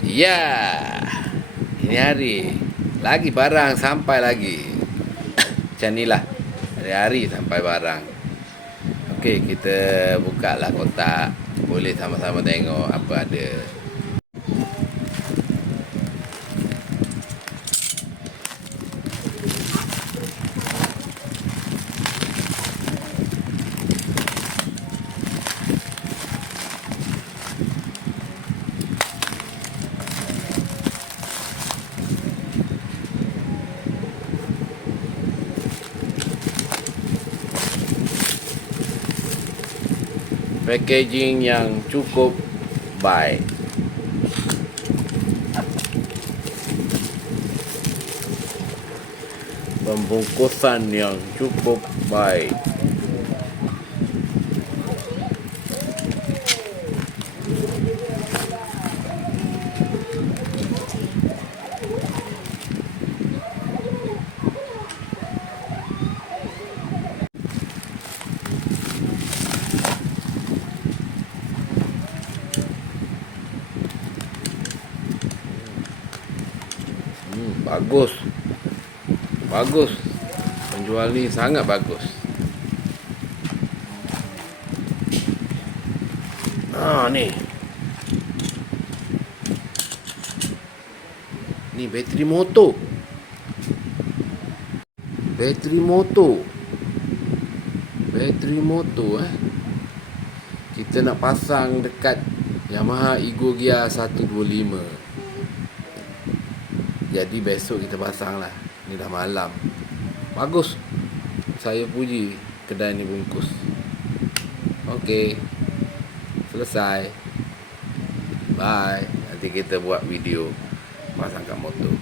Ya, ini hari lagi barang sampai lagi. Macam ni lah, hari-hari sampai barang. Okey, kita buka lah kotak. Boleh sama-sama tengok apa ada. Packaging yang cukup baik. Pembungkusan yang cukup baik. Bagus. Bagus. Penjual ni sangat bagus. Ni. Ni bateri motor. Bateri motor. Bateri motor Kita nak pasang dekat Yamaha Ego Gear 125. Jadi besok kita pasang lah. Ni dah malam. Bagus. Saya puji kedai ni bungkus. Okey. Selesai. Bye. Nanti kita buat video pasangkan motor.